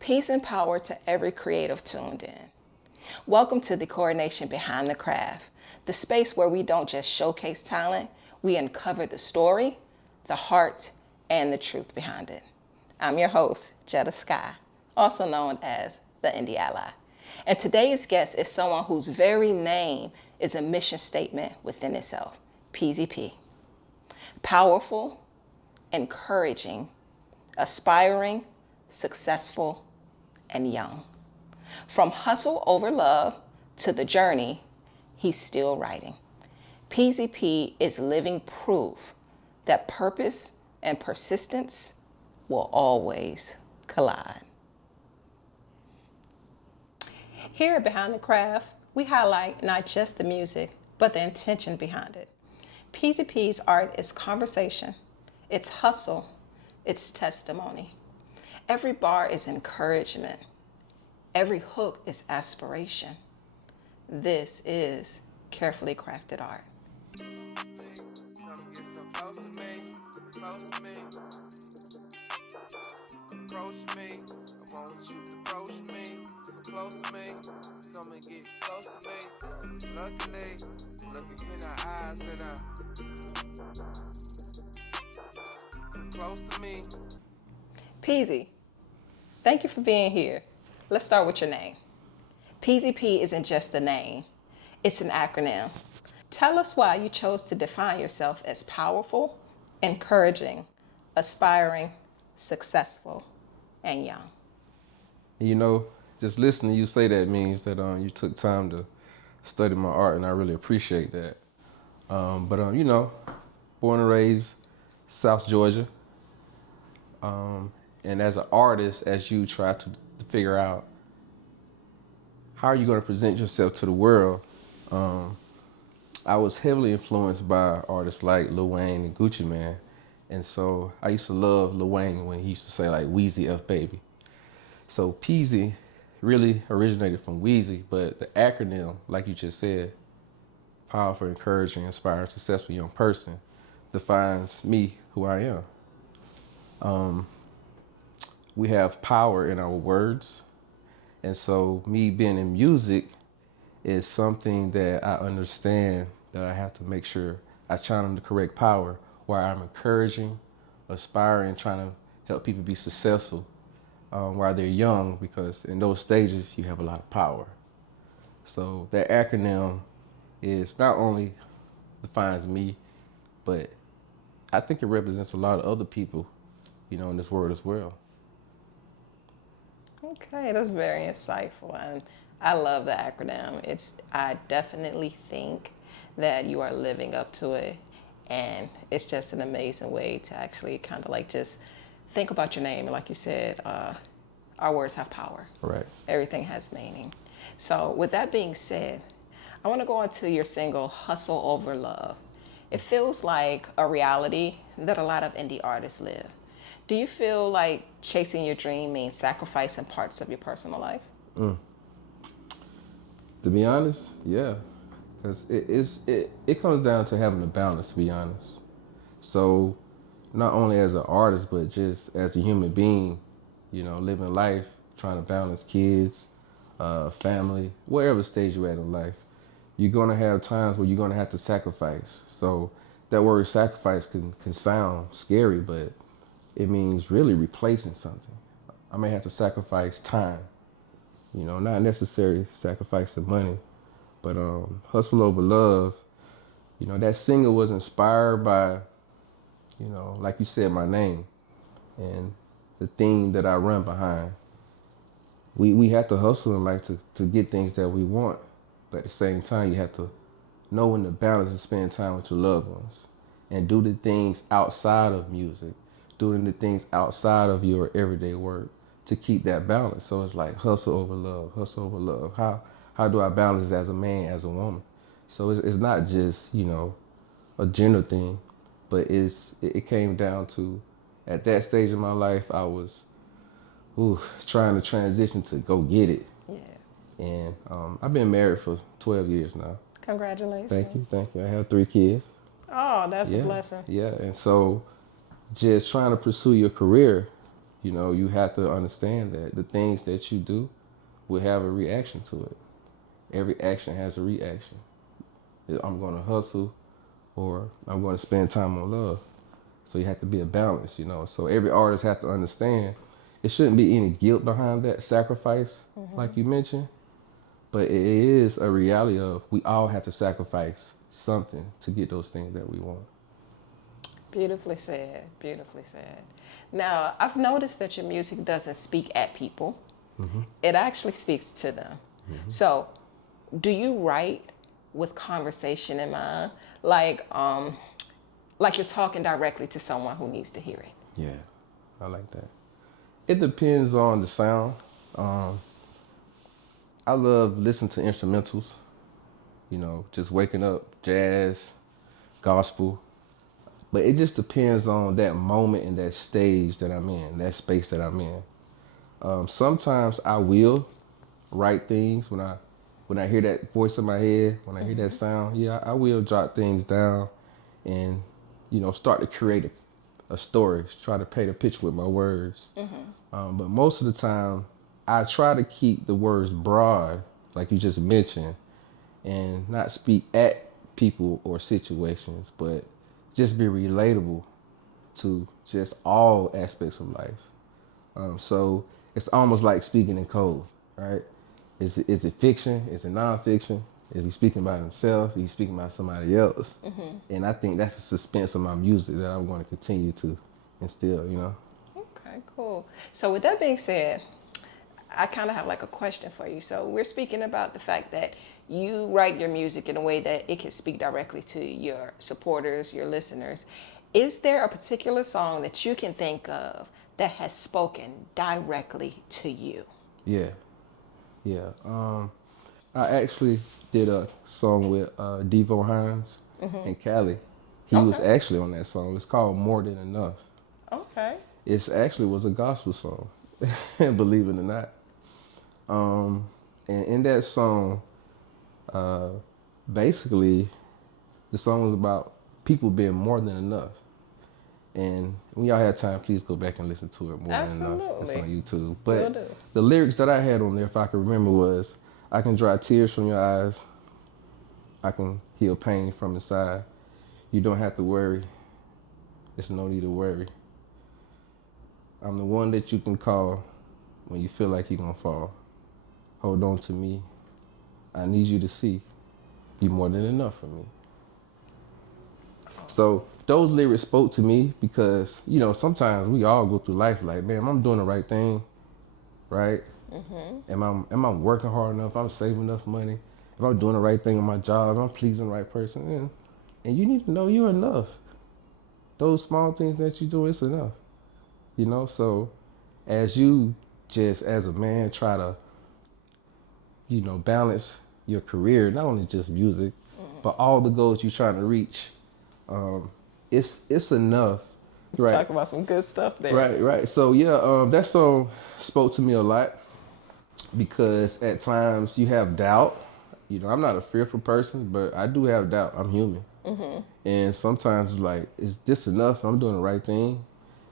Peace and power to every creative tuned in. Welcome to Thee Coronation Behind the Craft, the space where we don't just showcase talent, we uncover the story, the heart, and the truth behind it. I'm your host, Jetta Sky, also known as the Indie Ally. And today's guest is someone whose very name is a mission statement within itself, Peasy P. Powerful, encouraging, aspiring, successful, and young. From hustle over love to the journey, he's still writing. Peasy P is living proof that purpose and persistence will always collide. Here at Behind the Craft, we highlight not just the music, but the intention behind it. Peasy P's art is conversation, it's hustle, it's testimony. Every bar is encouragement. Every hook is aspiration. This is carefully crafted art. Approach me, I want you to approach me, so close to me, come and get close to me. Luckily, looking in our eyes and close to me. Peasy, thank you for being here. Let's start with your name. Peasy P isn't just a name, it's an acronym. Tell us why you chose to define yourself as powerful, encouraging, aspiring, successful, and young. You know, just listening to you say that means that you took time to study my art, and I really appreciate that. You know, born and raised South Georgia, and as an artist, as you try to figure out how are you going to present yourself to the world, I was heavily influenced by artists like Lil Wayne and Gucci Mane. And so I used to love Lil Wayne when he used to say like Weezy F Baby. So Peasy really originated from Weezy, but the acronym, like you just said, powerful, encouraging, inspiring, successful young person, defines me, who I am. We have power in our words. And so me being in music is something that I understand that I have to make sure I channel the correct power where I'm encouraging, aspiring, trying to help people be successful while they're young, because in those stages you have a lot of power. So that acronym is not only defines me, but I think it represents a lot of other people, you know, in this world as well. Okay, that's very insightful, and I love the acronym. I definitely think that you are living up to it, and it's just an amazing way to actually kind of like just think about your name. And like you said, our words have power. Right. Everything has meaning. So with that being said, I want to go on to your single, Hustle Over Love. It feels like a reality that a lot of indie artists live. Do you feel like chasing your dream means sacrificing parts of your personal life? To be honest, yeah. Because it comes down to having a balance, to be honest. So not only as an artist, but just as a human being, you know, living life, trying to balance kids, family, whatever stage you're at in life, you're going to have times where you're going to have to sacrifice. So that word sacrifice can sound scary, but it means really replacing something. I may have to sacrifice time, you know, not necessarily sacrificing money, but Hustle Over Love, you know, that single was inspired by, you know, like you said, my name and the theme that I run behind. We have to hustle in life to get things that we want, but at the same time, you have to know when to balance and spend time with your loved ones and do the things outside of music, doing the things outside of your everyday work to keep that balance. So it's like hustle over love, hustle over love. How do I balance as a man, as a woman? So it's not just, you know, a gender thing, but it came down to, at that stage in my life, I was trying to transition to go get it. Yeah. And I've been married for 12 years now. Congratulations. Thank you. I have 3 kids. Oh, that's a blessing. Yeah, and so just trying to pursue your career, You know, you have to understand that the things that you do will have a reaction to it. Every action has a reaction. I'm going to hustle or I'm going to spend time on love. So you have to be a balance, you know. So every artist have to understand it shouldn't be any guilt behind that sacrifice, like you mentioned. But it is a reality of we all have to sacrifice something to get those things that we want. Beautifully said. Beautifully said. Now, I've noticed that your music doesn't speak at people. It actually speaks to them. So, do you write with conversation in mind, like you're talking directly to someone who needs to hear it? Yeah, I like that. It depends on the sound. I love listening to instrumentals, you know, just waking up, jazz, gospel. But it just depends on that moment and that stage that I'm in, that space that I'm in. Sometimes I will write things when I hear that voice in my head, when I hear that sound. Yeah, I will jot things down and start to create a story, try to paint a picture with my words. But most of the time, I try to keep the words broad, like you just mentioned, and not speak at people or situations, but just be relatable to just all aspects of life. So it's almost like speaking in code, right? Is it fiction? Is it nonfiction? Is he speaking about himself? Is he speaking about somebody else? And I think that's the suspense of my music that I'm going to continue to instill, you know? Okay, cool. So, with that being said, I kind of have like a question for you. So, we're speaking about the fact that you write your music in a way that it can speak directly to your supporters, your listeners. Is there a particular song that you can think of that has spoken directly to you? Yeah, yeah. I actually did a song with Devo Hines and Cali. He was Okay. actually on that song. It's called More Than Enough. Okay. It actually was a gospel song, believe it or not. And in that song, uh, basically, the song was about people being more than enough. And when y'all have time, please go back and listen to it. More Than Enough. It's Absolutely. on YouTube. Will But do. the lyrics that I had on there, if I can remember, was I can dry tears from your eyes. I can heal pain from inside. You don't have to worry. There's no need to worry. I'm the one that you can call when you feel like you're going to fall. Hold on to me. I need you to see you more than enough for me. So those lyrics spoke to me because, sometimes we all go through life like, man, I'm doing the right thing, right? Am I working hard enough? I'm saving enough money. If I'm doing the right thing on my job, if I'm pleasing the right person, and you need to know you're enough. Those small things that you do, it's enough. So as you just as a man try to, balance your career, not only just music, but all the goals you're trying to reach, it's enough. Right. Talk about some good stuff there. Right. So yeah, that song spoke to me a lot because at times you have doubt. I'm not a fearful person, but I do have doubt. I'm human. And sometimes it's like, is this enough? I'm doing the right thing.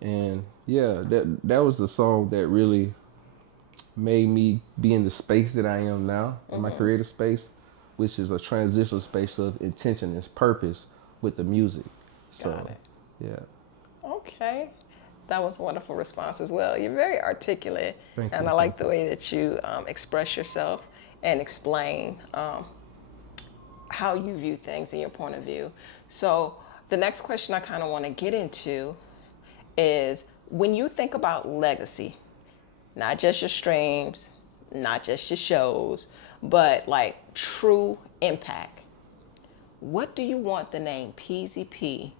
And yeah, that was the song that really made me be in the space that I am now, in my creative space, which is a transitional space of intention and purpose with the music. So, Got it. yeah. Okay. That was a wonderful response as well. You're very articulate, Thank and you. I like the way that you express yourself and explain how you view things and your point of view. So, the next question I kind of want to get into is when you think about legacy, not just your streams, not just your shows, but like true impact, what do you want the name Peasy P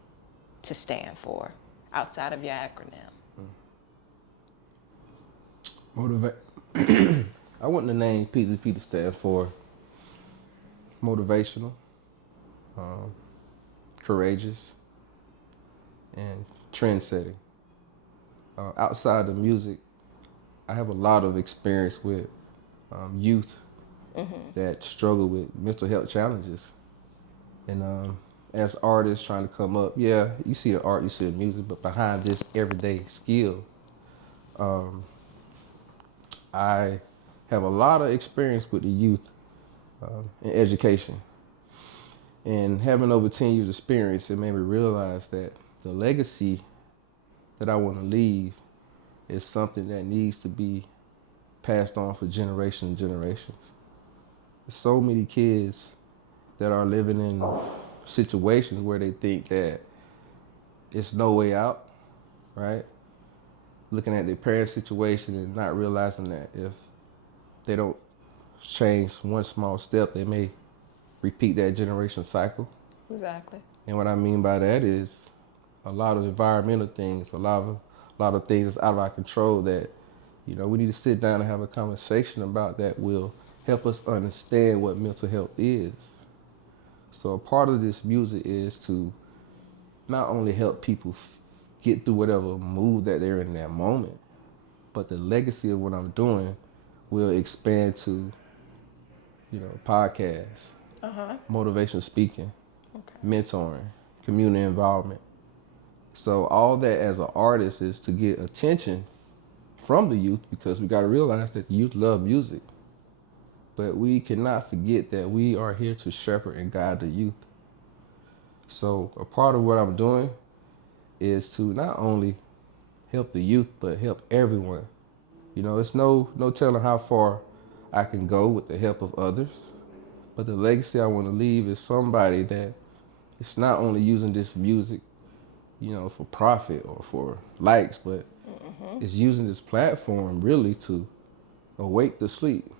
to stand for outside of your acronym? I want the name Peasy P to stand for motivational, courageous, and trend setting. Outside of music, I have a lot of experience with youth that struggle with mental health challenges. And as artists trying to come up, yeah, you see the art, you see the music, but behind this everyday skill, I have a lot of experience with the youth in education. And having over 10 years experience, it made me realize that the legacy that I want to leave is something that needs to be passed on for generations and generations. There's so many kids that are living in situations where they think that it's no way out, right? Looking at their parents' situation and not realizing that if they don't change one small step, they may repeat that generation cycle. Exactly. And what I mean by that is a lot of environmental things, a lot of things that's out of our control that, we need to sit down and have a conversation about that will help us understand what mental health is. So a part of this music is to not only help people get through whatever mood that they're in that moment, but the legacy of what I'm doing will expand to, podcasts, motivational speaking, Okay. mentoring, community involvement. So all that as an artist is to get attention from the youth, because we got to realize that the youth love music. But we cannot forget that we are here to shepherd and guide the youth. So a part of what I'm doing is to not only help the youth, but help everyone. It's no telling how far I can go with the help of others. But the legacy I want to leave is somebody that is not only using this music, for profit or for likes, but is using this platform really to awake the sleep,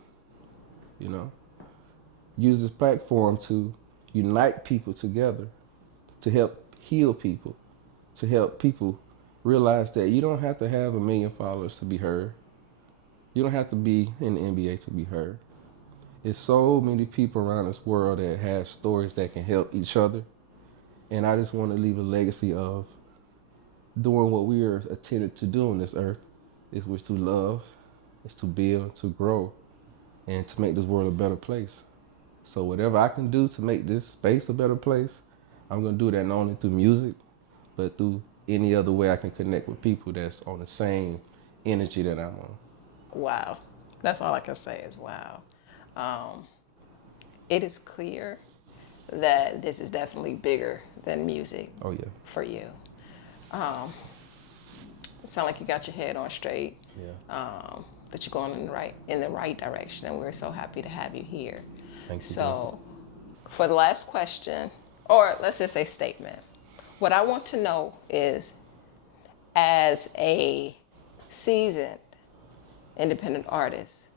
you know. Use this platform to unite people together, to help heal people, to help people realize that you don't have to have 1 million followers to be heard. You don't have to be in the NBA to be heard. There's so many people around this world that have stories that can help each other. And I just want to leave a legacy of doing what we are intended to do on this earth, is which to love, is to build, to grow, and to make this world a better place. So whatever I can do to make this space a better place, I'm going to do that not only through music, but through any other way I can connect with people that's on the same energy that I'm on. Wow. That's all I can say is wow. It is clear that this is definitely bigger than music. Oh, yeah. For you. It sounds like you got your head on straight. Yeah. That you're going in the right direction, and we're so happy to have you here. Thank you. So, for the last question, or let's just say statement, what I want to know is, as a seasoned independent artist,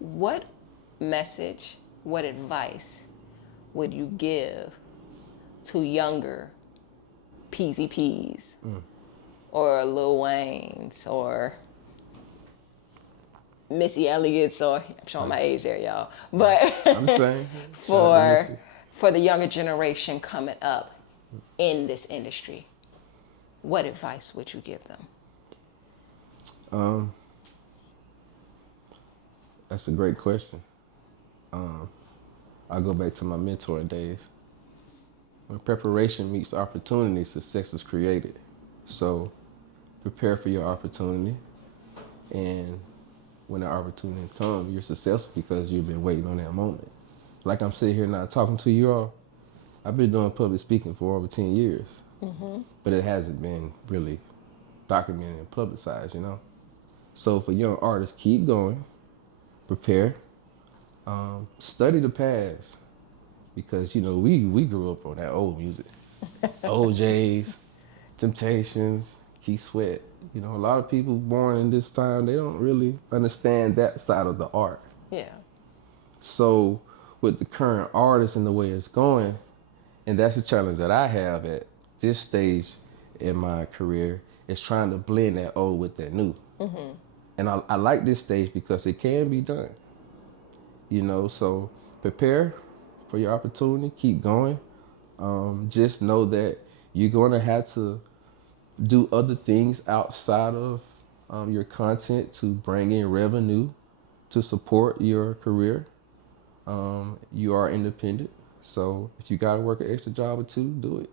what message, what advice would you give to younger Peasy P's or Lil Wayne's or Missy Elliott's, or I'm showing my age there, y'all, but I'm saying for the younger generation coming up in this industry, what advice would you give them? That's a great question. I go back to my mentoring days. When preparation meets opportunity, success is created. So prepare for your opportunity, and when the opportunity comes, you're successful because you've been waiting on that moment. Like I'm sitting here now talking to you all, I've been doing public speaking for over 10 years, but it hasn't been really documented and publicized, So for young artists, keep going, prepare, study the past, because, we grew up on that old music, OJ's, Temptations, Keith Sweat. A lot of people born in this time, they don't really understand that side of the art. Yeah. So with the current artists and the way it's going, and that's the challenge that I have at this stage in my career, is trying to blend that old with that new. And I like this stage because it can be done. So prepare for your opportunity, keep going. Just know that you're going to have to do other things outside of your content to bring in revenue to support your career. You are independent, so if you got to work an extra job or two, do it.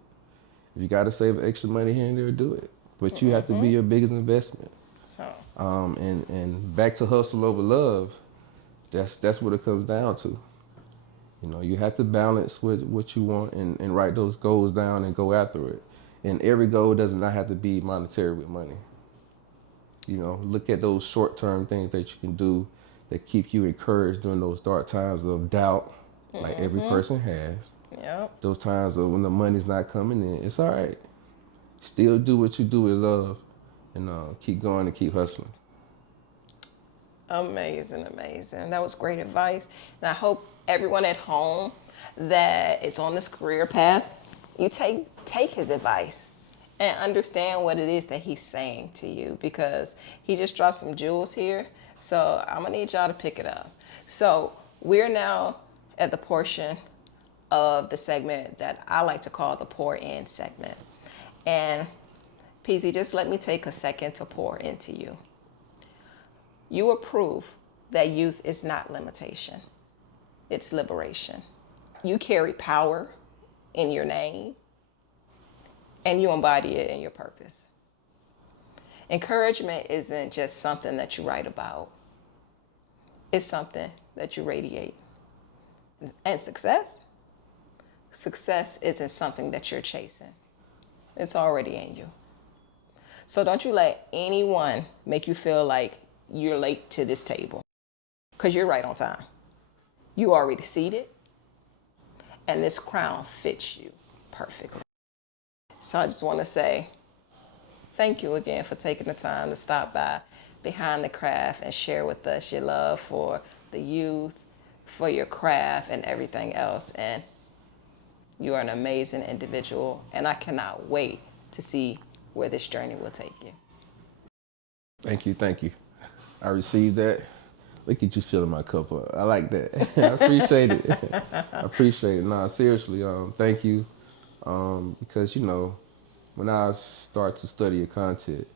If you got to save extra money here and there, do it. But you have to be your biggest investment. And back to hustle over love. That's what it comes down to. You know, you have to balance with what you want and write those goals down and go after it. And every goal does not have to be monetary with money. You know, look at those short-term things that you can do that keep you encouraged during those dark times of doubt, like every person has. Yep. Those times of when the money's not coming in, it's all right. Still do what you do with love, and keep going and keep hustling. Amazing, amazing. That was great advice. And I hope everyone at home that is on this career path, you take his advice and understand what it is that he's saying to you, because he just dropped some jewels here. So I'm gonna need y'all to pick it up. So we're now at the portion of the segment that I like to call the pour in segment. And Peasy, just let me take a second to pour into you. You are proof that youth is not limitation, it's liberation. You carry power in your name, and you embody it in your purpose. Encouragement isn't just something that you write about, it's something that you radiate. And success isn't something that you're chasing, it's already in you. So don't you let anyone make you feel like you're late to this table, because you're right on time. You already seated, and this crown fits you perfectly. So I just want to say thank you again for taking the time to stop by Behind the Craft and share with us your love for the youth, for your craft, and everything else. And you are an amazing individual, and I cannot wait to see where this journey will take you. Thank you, thank you. I received that. Look at you filling my cup up. I like that. I appreciate it. I appreciate it. Nah, seriously, thank you. Because when I start to study your content,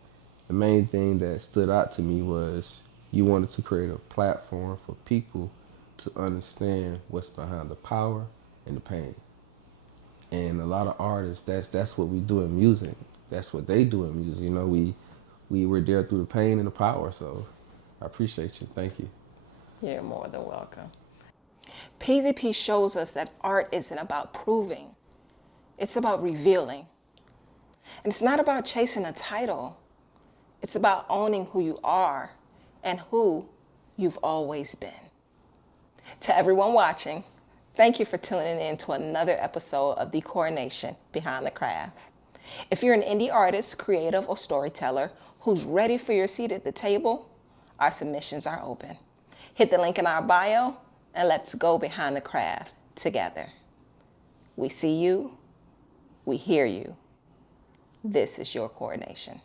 the main thing that stood out to me was you wanted to create a platform for people to understand what's behind the power and the pain. And a lot of artists, that's what we do in music. That's what they do in music. We were there through the pain and the power. So I appreciate you. Thank you. You're more than welcome. Peasy P shows us that art isn't about proving, it's about revealing. And it's not about chasing a title, it's about owning who you are and who you've always been. To everyone watching, thank you for tuning in to another episode of Thee Coronation, Behind the Craft. If you're an indie artist, creative, or storyteller who's ready for your seat at the table, our submissions are open. Hit the link in our bio and let's go behind the craft together. We see you, we hear you. This is your coronation.